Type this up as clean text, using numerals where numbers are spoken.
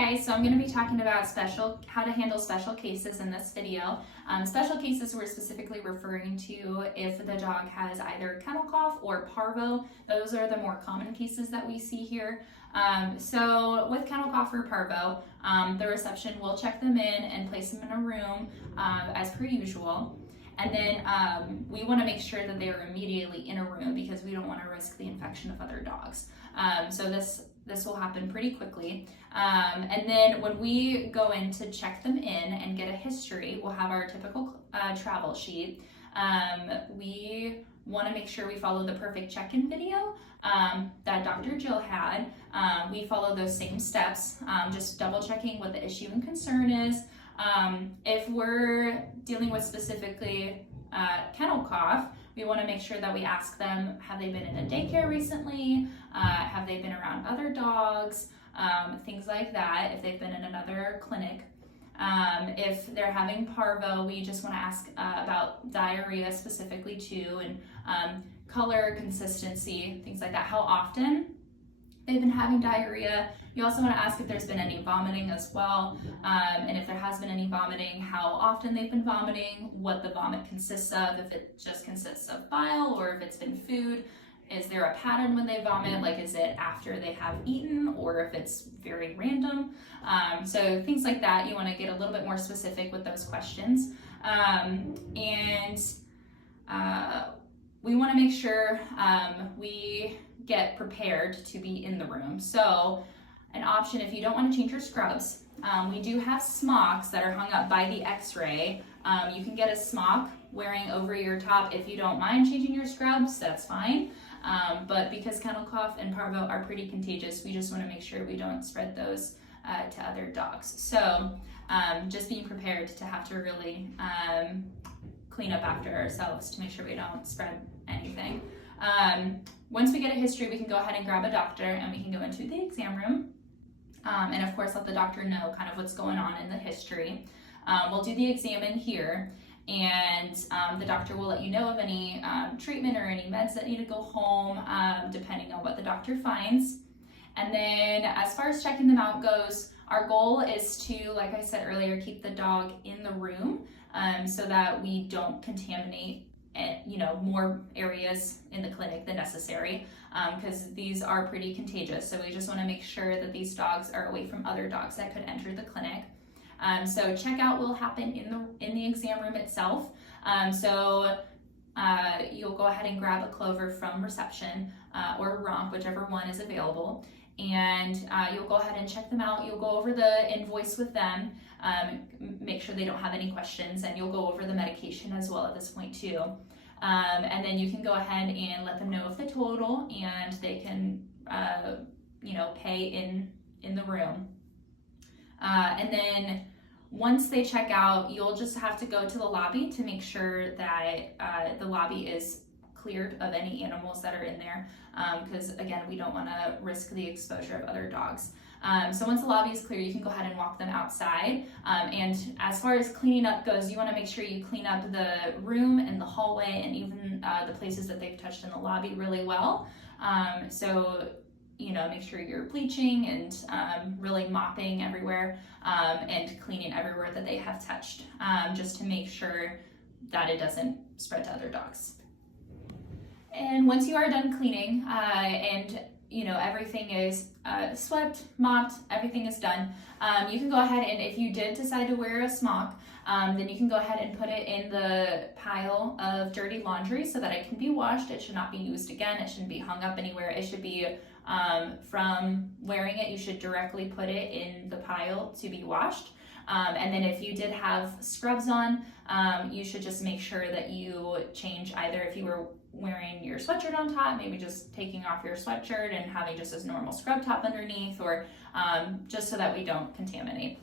guys, so I'm going to be talking about how to handle special cases in this video. Special cases we're specifically referring to if the dog has either kennel cough or parvo. Those are the more common cases that we see here. So with kennel cough or parvo, the reception will check them in and place them in a room as per usual. And then we want to make sure that they are immediately in a room because we don't want to risk the infection of other dogs. So this will happen pretty quickly. And then when we go in to check them in and get a history, we'll have our typical travel sheet. We want to make sure we follow the perfect check-in video that Dr. Jill had. We follow those same steps, just double checking what the issue and concern is. If we're dealing with specifically kennel cough, we want to make sure that we ask them, have they been in a daycare recently? Have they been around other dogs? Things like that, if they've been in another clinic. If they're having parvo, we just want to ask about diarrhea specifically too, and color, consistency, things like that, how often they've been having diarrhea. You also want to ask if there's been any vomiting as well, and if there has been any vomiting, how often they've been vomiting, what the vomit consists of, if it just consists of bile or if it's been food. Is there a pattern when they vomit? Like, is it after they have eaten or if it's very random? So things like that, you want to get a little bit more specific with those questions. We want to make sure we get prepared to be in the room. So an option, if you don't want to change your scrubs, we do have smocks that are hung up by the x-ray. You can get a smock wearing over your top. If you don't mind changing your scrubs, that's fine. But because kennel cough and parvo are pretty contagious, we just want to make sure we don't spread those to other dogs. So just being prepared to have to really clean up after ourselves to make sure we don't spread anything. Once we get a history, we can go ahead and grab a doctor and we can go into the exam room. And of course, let the doctor know kind of what's going on in the history. We'll do the exam in here, and the doctor will let you know of any treatment or any meds that need to go home, depending on what the doctor finds. And then as far as checking them out goes, our goal is to, like I said earlier, keep the dog in the room so that we don't contaminate more areas in the clinic than necessary, because these are pretty contagious. So we just want to make sure that these dogs are away from other dogs that could enter the clinic. So checkout will happen in the exam room itself. You'll go ahead and grab a Clover from reception or Romp, whichever one is available, and you'll go ahead and check them out. You'll go over the invoice with them, make sure they don't have any questions, and you'll go over the medication as well at this point too. And then you can go ahead and let them know of the total, and they can pay in the room. And then once they check out, you'll just have to go to the lobby to make sure that the lobby is cleared of any animals that are in there, because again, we don't want to risk the exposure of other dogs. So once the lobby is clear, you can go ahead and walk them outside. And as far as cleaning up goes, you want to make sure you clean up the room and the hallway and even the places that they've touched in the lobby really well. Make sure you're bleaching and really mopping everywhere and cleaning everywhere that they have touched, just to make sure that it doesn't spread to other dogs. And once you are done cleaning and everything is swept, mopped, everything is done, you can go ahead and if you did decide to wear a smock, then you can go ahead and put it in the pile of dirty laundry so that it can be washed. It should not be used again. It shouldn't be hung up anywhere. It should be from wearing it, you should directly put it in the pile to be washed. And then if you did have scrubs on, you should just make sure that you change, either if you were wearing your sweatshirt on top, maybe just taking off your sweatshirt and having just a normal scrub top underneath, or just so that we don't contaminate.